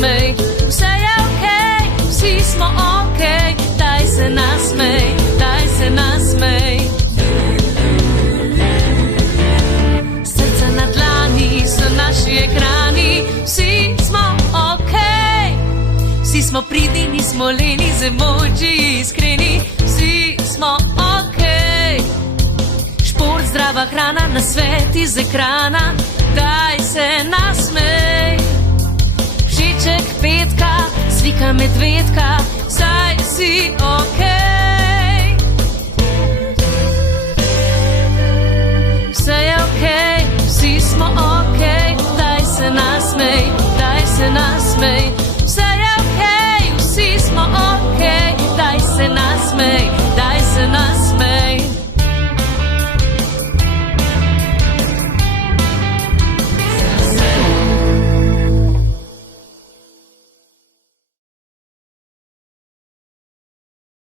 nasmej, vse je okej, vsi smo okej, daj se nasmej, daj se nasmej. Srca na dlani so naši ekrani, vsi smo okej, vsi smo pridni, nismo leni, z emoji iskreni, vsi smo okej. Šport, zdrava hrana, nasvet iz ekrana, daj se nasmej. Všeček petka, slika medvedka, saj si okej. Vse je okej, vsi smo okej, daj se nasmej, daj se nasmej. Vse je okej, vsi smo okej, daj se nasmej, daj se nasmej.